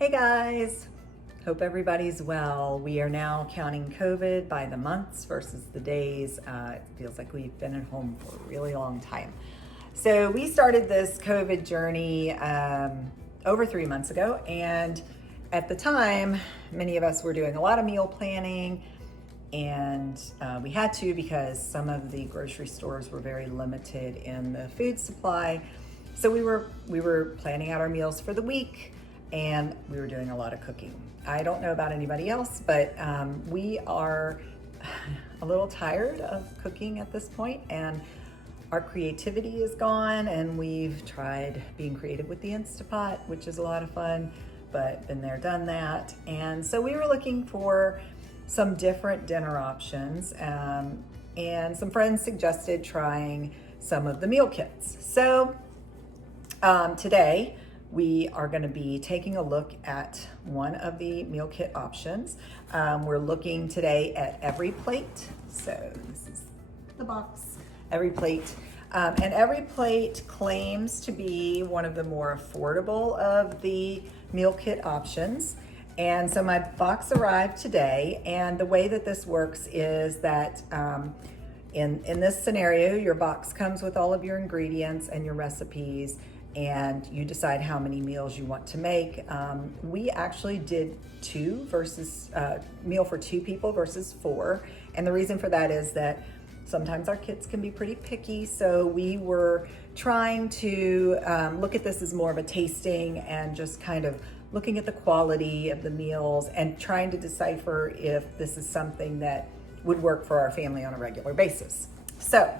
Hey guys, hope everybody's well. We are now counting COVID by the months versus the days. It feels like we've been at home for a really long time. So we started this COVID journey over 3 months ago, and at the time, many of us were doing a lot of meal planning, and we had to because some of the grocery stores were very limited in the food supply. So we were planning out our meals for the week, and we were doing a lot of cooking. I don't know about anybody else, but we are a little tired of cooking at this point, and our creativity is gone, and we've tried being creative with the Instapot, which is a lot of fun, but been there, done that. And so we were looking for some different dinner options, and some friends suggested trying some of the meal kits. So today, we are going to be taking a look at one of the meal kit options. We're looking today at EveryPlate. So this is the box, EveryPlate. And EveryPlate claims to be one of the more affordable of the meal kit options. And so my box arrived today, and the way that this works is that in this scenario, your box comes with all of your ingredients and your recipes, and you decide how many meals you want to make. We actually did meal for 2 people versus 4. And the reason for that is that sometimes our kids can be pretty picky. So we were trying to look at this as more of a tasting and just kind of looking at the quality of the meals and trying to decipher if this is something that would work for our family on a regular basis. So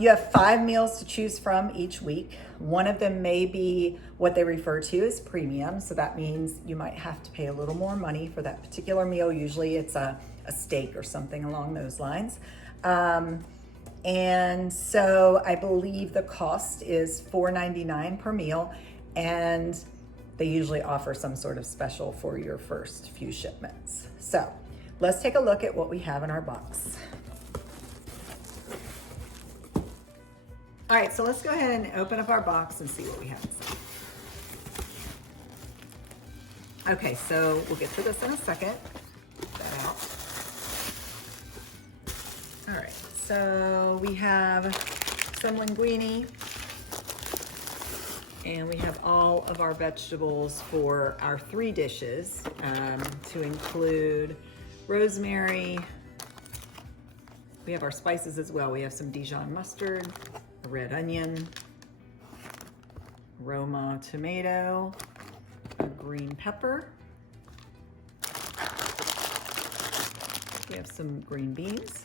you have 5 meals to choose from each week. One of them may be what they refer to as premium. So that means you might have to pay a little more money for that particular meal. Usually it's a steak or something along those lines. And so I believe the cost is $4.99 per meal. And they usually offer some sort of special for your first few shipments. So let's take a look at what we have in our box. All right, so let's go ahead and open up our box and see what we have inside. Okay, so we'll get to this in a second. Get that out. All right, so we have some linguine, and we have all of our vegetables for our 3 dishes, to include rosemary. We have our spices as well. We have some Dijon mustard, a red onion, Roma tomato, a green pepper. We have some green beans,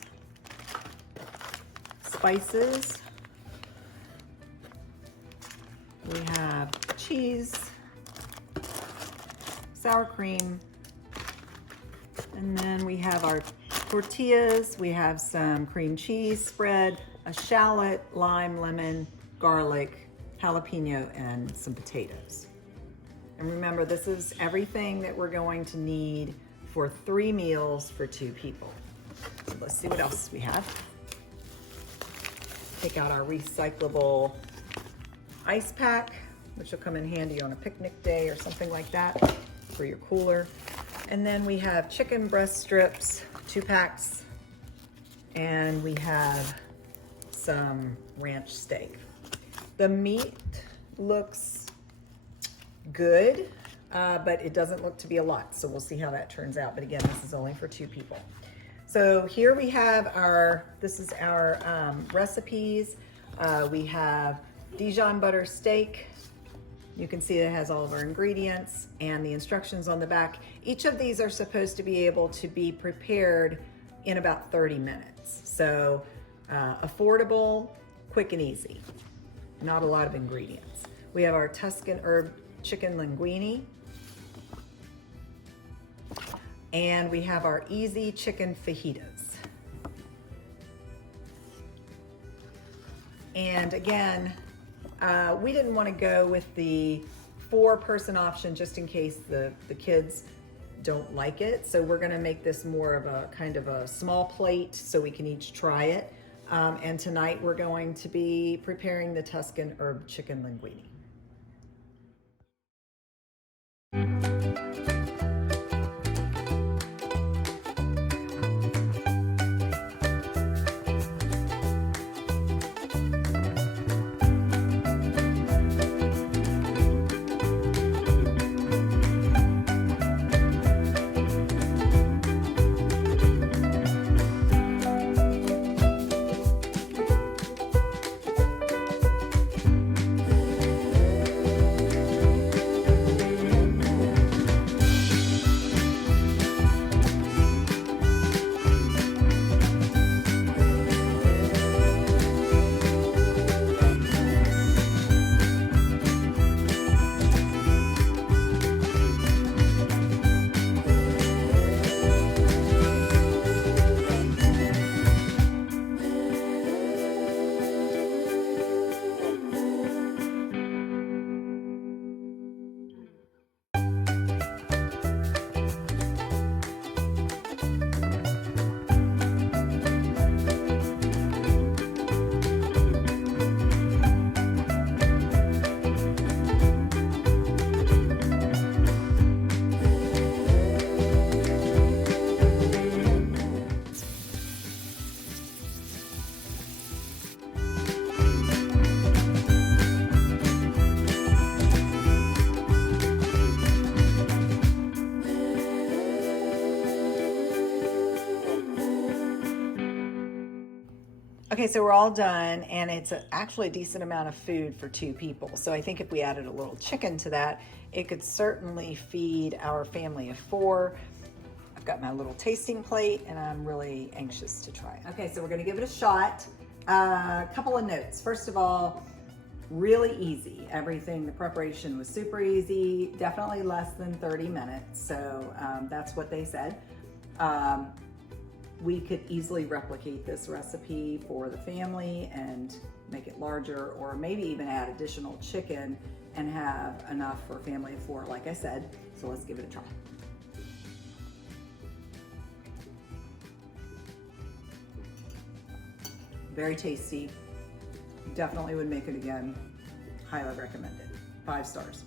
spices. We have cheese, sour cream, and then we have our tortillas. We have some cream cheese spread, a shallot, lime, lemon, garlic, jalapeno, and some potatoes. And remember, this is everything that we're going to need for 3 meals for 2 people. So let's see what else we have. Take out our recyclable ice pack, which will come in handy on a picnic day or something like that for your cooler. And then we have chicken breast strips, 2 packs, and we have some ranch steak. The meat looks good, but it doesn't look to be a lot, so we'll see how that turns out. But again, this is only for 2 people. So here we have our recipes. We have Dijon butter steak. You can see it has all of our ingredients and the instructions on the back. Each of these are supposed to be able to be prepared in about 30 minutes. So affordable, quick and easy. Not a lot of ingredients. We have our Tuscan herb chicken linguine. And we have our easy chicken fajitas. And again, we didn't want to go with the 4-person option just in case the kids don't like it. So we're going to make this more of a kind of a small plate so we can each try it. And tonight we're going to be preparing the Tuscan herb chicken linguine. Okay, so we're all done, and it's actually a decent amount of food for 2 people. So I think if we added a little chicken to that, it could certainly feed our family of 4. I've got my little tasting plate, and I'm really anxious to try it. Okay, so we're gonna give it a shot. A couple of notes. First of all, really easy. Everything, the preparation was super easy, definitely less than 30 minutes. So that's what they said. We could easily replicate this recipe for the family and make it larger, or maybe even add additional chicken and have enough for a family of 4, like I said. So let's give it a try. Very tasty. Definitely would make it again. Highly recommend it. 5 stars.